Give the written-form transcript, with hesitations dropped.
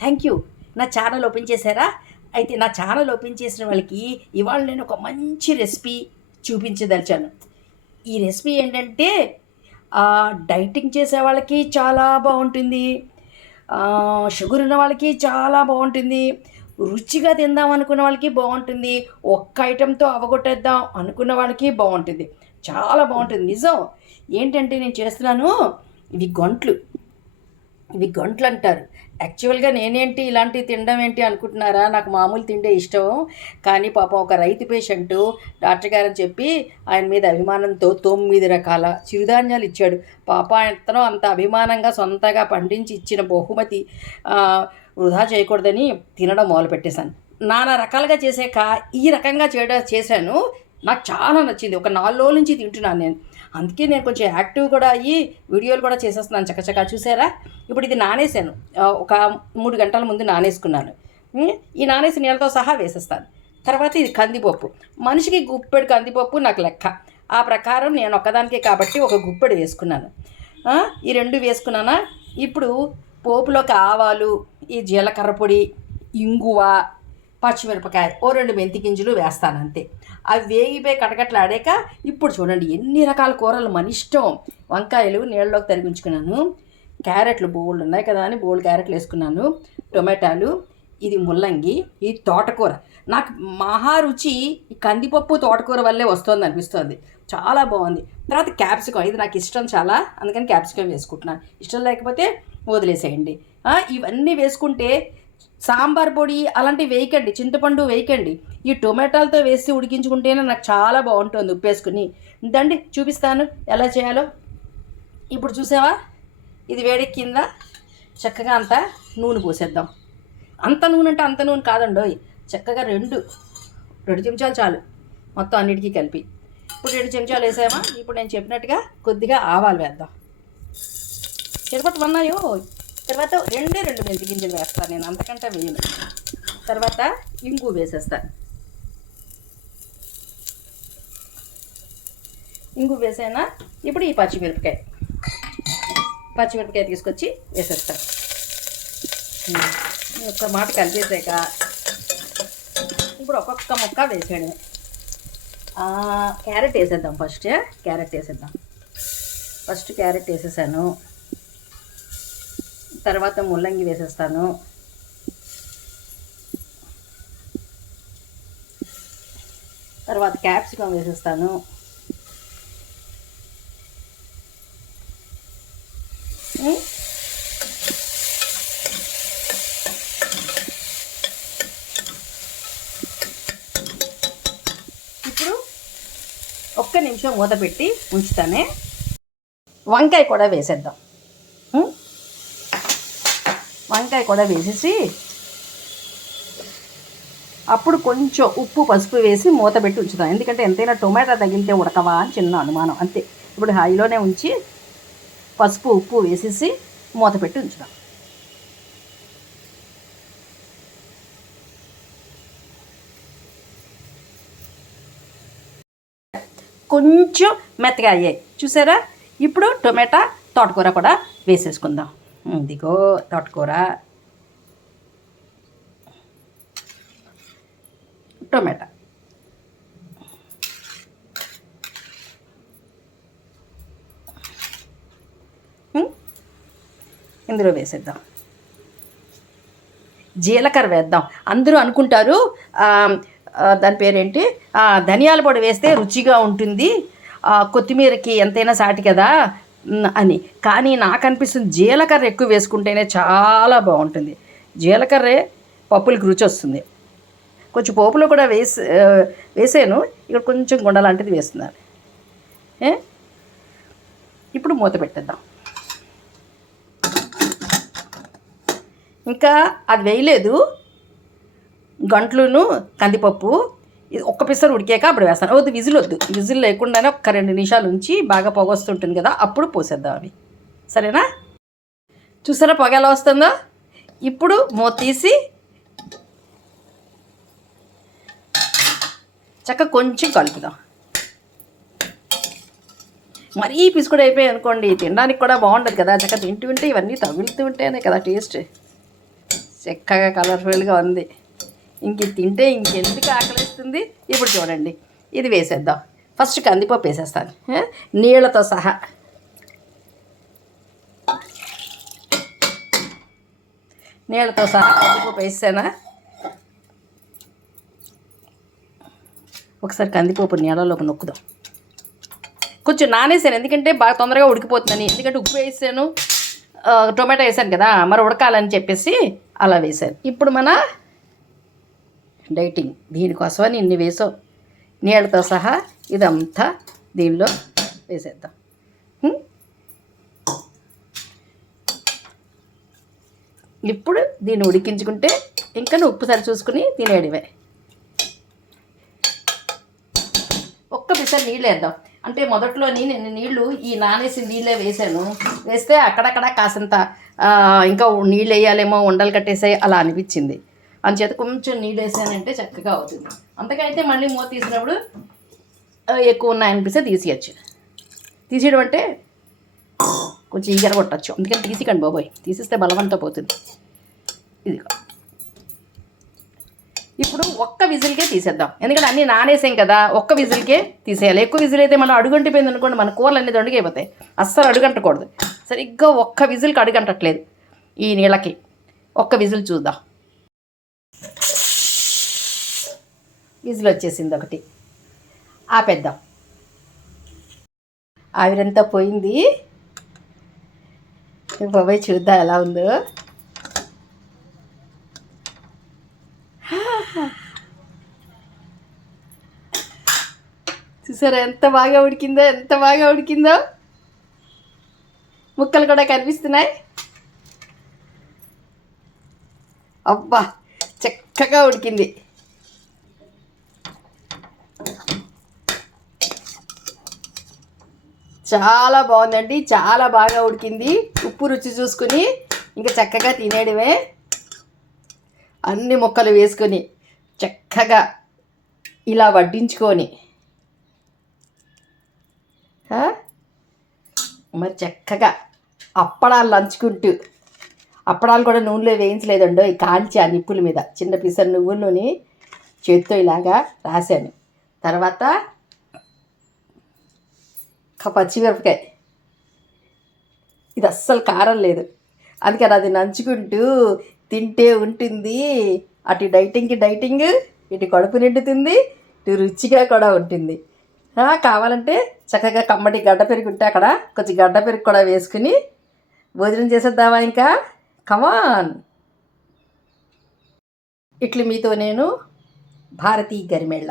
Thank you. నా channel open చేశారా? అయితే నా ఛానల్ ఓపెన్ చేసిన వాళ్ళకి ఇవాళ నేను ఒక మంచి రెసిపీ చూపించదలిచాను. ఈ రెసిపీ ఏంటంటే డైటింగ్ చేసే వాళ్ళకి చాలా బాగుంటుంది. షుగర్ ఉన్న వాళ్ళకి చాలా బాగుంటుంది. రుచిగా తిందాం అనుకున్న వాళ్ళకి బాగుంటుంది. ఒక్క ఐటెంతో అవగొట్టేద్దాం అనుకున్న వాళ్ళకి బాగుంటుంది. చాలా బాగుంటుంది నిజం. ఏంటంటే నేను చేస్తున్నాను, ఇవి గొంట్లు. ఇవి గొంట్లు అంటారు. యాక్చువల్గా నేనేంటి ఇలాంటివి తినడం ఏంటి అనుకుంటున్నారా? నాకు మామూలు తిండే ఇష్టం. కానీ పాపం ఒక రైతు పేషెంటు డాక్టర్ గారని చెప్పి ఆయన మీద అభిమానంతో 9 రకాల చిరుధాన్యాలు ఇచ్చాడు. పాప ఎంతనో అంత అభిమానంగా సొంతగా పండించి ఇచ్చిన బహుమతి వృధా చేయకూడదని తినడం మొదలుపెట్టేశాను. నానా రకాలుగా చేసాక ఈ రకంగా చేశాను. నాకు చాలా నచ్చింది. ఒక 4 రోజుల నుంచి తింటున్నాను నేను. అందుకే నేను కొంచెం యాక్టివ్ కూడా అయ్యి వీడియోలు కూడా చేసేస్తున్నాను చకచకా. చూసారా? ఇప్పుడు ఇది నానేసాను. ఒక 3 గంటల ముందు నానేసుకున్నాను. ఈ నానేసి నీళ్ళతో సహా వేసేస్తాను. తర్వాత ఇది కందిపప్పు. మనిషికి గుప్పెడు కందిపప్పు నాకు లెక్క. ఆ ప్రకారం నేను ఒక్కదానికే కాబట్టి ఒక గుప్పెడు వేసుకున్నాను. ఈ 2 వేసుకున్నానా? ఇప్పుడు పోపులోకి ఆవాలు, ఈ జీలకర్ర పొడి, ఇంగువ, పచ్చిమిరపకాయ, ఓ 2 మెంతి గింజలు వేస్తాను అంతే. అవి వేగిపోయి కటకట్లాడాక ఇప్పుడు చూడండి ఎన్ని రకాల కూరలు మన ఇష్టం. వంకాయలు నీళ్ళలోకి తరిగించుకున్నాను. క్యారెట్లు బోల్డ్ ఉన్నాయి కదా అని బోల్డ్ క్యారెట్లు వేసుకున్నాను. టొమాటోలు, ఇది ముల్లంగి, ఇది తోటకూర. నాకు మహా రుచి ఈ కందిపప్పు తోటకూర వల్లే వస్తుంది అనిపిస్తుంది. చాలా బాగుంది. తర్వాత క్యాప్సికం, ఇది నాకు ఇష్టం చాలా, అందుకని క్యాప్సికం వేసుకుంటున్నాను. ఇష్టం లేకపోతే వదిలేసేయండి. ఇవన్నీ వేసుకుంటే సాంబార్ పొడి అలాంటివి వేయకండి, చింతపండు వేయకండి. ఈ టొమాటోలతో వేసి ఉడికించుకుంటేనే నాకు చాలా బాగుంటుంది ఉప్పేసుకుని. దండి చూపిస్తాను ఎలా చేయాలో. ఇప్పుడు చూసావా, ఇది వేడెక్కిందా? చక్కగా అంతా నూనె పోసేద్దాం. అంత నూనె అంటే అంత నూనె కాదండోయ్, చక్కగా 2 చెంచాలు చాలు మొత్తం అన్నిటికీ కలిపి. ఇప్పుడు 2 చెంచాలు వేసామా? ఇప్పుడు నేను చెప్పినట్టుగా కొద్దిగా ఆవాలు వేద్దాం. తిరుపతి తర్వాత 2 మెంతి గింజలు వేస్తాను నేను, అంతకంటే వేయను. తర్వాత ఇంగు వేసేస్తాను. ఇంగు వేసానా? ఇప్పుడు ఈ పచ్చిమిరపకాయ తీసుకొచ్చి వేసేస్తాను. ఒక్క మాట కలిపేసాక ఇప్పుడు ఒక్కొక్క ముక్క వేసాడు. క్యారెట్ వేసేద్దాం. ఫస్ట్ క్యారెట్ వేసేసాను. తర్వాత ముల్లంగి వేసేస్తాను. తర్వాత క్యాప్సికం వేసేస్తాను. ఇప్పుడు ఒక్క నిమిషం మూత పెట్టి ఉంచుతానే. వంకాయ కూడా వేసేద్దాం. వంకాయ కూడా వేసేసి అప్పుడు కొంచెం ఉప్పు పసుపు వేసి మూత పెట్టి ఉంచుతాం. ఎందుకంటే ఎంతైనా టొమాటో తగిలితే ఉడకవా అని చిన్న అనుమానం అంతే. ఇప్పుడు హైలోనే ఉంచి పసుపు ఉప్పు వేసేసి మూత పెట్టి ఉంచుతాం. కొంచెం మెత్తగా అయ్యాయి చూసారా? ఇప్పుడు తోటకూర కూడా వేసేసుకుందాం. ఇదిగో తోటకూర, టొమాటో, ఇందులో వేసేద్దాం. జీలకర్ర వేద్దాం. అందరూ అనుకుంటారు దాని పేరేంటి, ధనియాల పొడి వేస్తే రుచిగా ఉంటుంది, కొత్తిమీరకి ఎంతైనా సాటి కదా అని. కానీ నాకు అనిపిస్తుంది జీలకర్ర ఎక్కువ వేసుకుంటేనే చాలా బాగుంటుంది. జీలకర్రే పప్పులకి రుచి వస్తుంది. కొంచెం పోపులో కూడా వేసాను. ఇక్కడ కొంచెం గుండ లాంటిది వేస్తున్నాను. ఇప్పుడు మూత పెట్టేద్దాం. ఇంకా అది వేయలేదు, గంటలును కందిపప్పు. ఇది ఒక్క పిసరు ఉడికాక అప్పుడు వేస్తాను. విజిల్ లేకుండానే ఒక్క 2 నిమిషాలు ఉంచి బాగా పొగ వస్తుంటుంది కదా, అప్పుడు పోసేద్దాం అవి. సరేనా? చూసారా పొగ ఎలా వస్తుందో? ఇప్పుడు మూత తీసి చక్కగా కొంచెం కలుపుదాం. మరీ పిసుకుడు అయిపోయాయి అనుకోండి, తినడానికి కూడా బాగుండదు కదా. చక్కగా తింటూ ఉంటే ఇవన్నీ తగులుతూ ఉంటేనే కదా టేస్ట్. చక్కగా కలర్ఫుల్గా ఉంది. ఇంక ఇది తింటే ఇంకెందుకు ఆకలిస్తుంది. ఇప్పుడు చూడండి, ఇది వేసేద్దాం. ఫస్ట్ కందిపప్పు వేసేస్తాను నీళ్ళతో సహా. నీళ్ళతో సహా కందిపప్పు వేసానా. ఒకసారి కందిపప్పు నీళ్ళలోకి నొక్కుదాం. కొంచెం నానేసాను, ఎందుకంటే బాగా తొందరగా ఉడికిపోతుందని. ఎందుకంటే ఉప్పు వేసాను, టొమాటో వేసాను కదా, మరి ఉడకాలని చెప్పేసి అలా వేసాను. ఇప్పుడు మన డైటింగ్ దీనికోసమని ఇన్ని వేసాం. నీళ్ళతో సహా ఇదంతా దీనిలో వేసేద్దాం. ఇప్పుడు దీన్ని ఉడికించుకుంటే ఇంకా ఉప్పు సరి చూసుకుని తినేయడమే. ఒక్క పిసర్ నీళ్ళు వేద్దాం. అంటే మొదట్లోని నేను నీళ్ళు ఈ నానేసి నీళ్ళే వేసాను. వేస్తే అక్కడక్కడ కాసంత ఇంకా నీళ్ళు వేయాలేమో, ఉండలు కట్టేసాయి అలా అనిపించింది. అందుచేత కొంచెం నీళ్ళు వేసానంటే చక్కగా అవుతుంది. అంతకైతే మళ్ళీ మూత తీసినప్పుడు ఎక్కువ ఉన్నాయనిపిస్తే తీసేయచ్చు. తీసేయడం అంటే కొంచెం ఈగర కొట్టచ్చు. అందుకని తీసికండి బాబోయ్, తీసిస్తే బలవంతం పోతుంది. ఇదిగో ఇప్పుడు ఒక్క విజిల్కే తీసేద్దాం. ఎందుకంటే అన్నీ నానేసాం కదా, ఒక్క విజిల్కే తీసేయాలి. ఎక్కువ విజిల్ అయితే మనం అడుగంటిపోయింది అనుకోండి, మన కూరలు అన్నీ దొండగైపోతాయి. అస్సలు అడుగంటకూడదు. సరిగ్గా ఒక్క విజిల్కి అడుగంటట్లేదు ఈ నీళ్ళకి. ఒక్క విజిల్ చూద్దాం. విజిల్ వచ్చేసింది ఒకటి. ఆపేద్దాం. ఆవిరంతా పోయింది. బాబాయ్ చూద్దాం ఎలా ఉందో. చూసారా ఎంత బాగా ఉడికిందో, ఎంత బాగా ఉడికిందో. ముక్కలు కూడా కనిపిస్తున్నాయి. అబ్బా చక్కగా ఉడికింది. చాలా బాగుందండి, చాలా బాగా ఉడికింది. ఉప్పు రుచి చూసుకుని ఇంకా చక్కగా తినేయడమే. అన్ని ముక్కలు వేసుకొని చక్కగా ఇలా వడ్డించుకొని మరి చక్కగా అప్పడాలు లంచుకుంటూ. అప్పడాలు కూడా నూనెలో వేయించలేదండో, ఈ కాల్చి ఆ నిప్పుల మీద చిన్న పిసర్ నువ్వుల నూనె చేత్తో ఇలాగా రాశాను. తర్వాత పచ్చిమిరపకాయ, ఇది అస్సలు కారం లేదు, అందుకని అది నంచుకుంటూ తింటే ఉంటుంది. అటు డైటింగ్, ఇటు కడుపు నిండుతుంది, ఇటు రుచిగా కూడా ఉంటుంది. కావాలంటే చక్కగా కమ్మటి గడ్డ పెరుగు ఉంటే అక్కడ కొంచెం గడ్డ పెరుగు కూడా వేసుకుని భోజనం చేసేద్దామా ఇంకా. కమాన్. ఇట్లు మీతో నేను భారతీ గరిమెళ్ళ.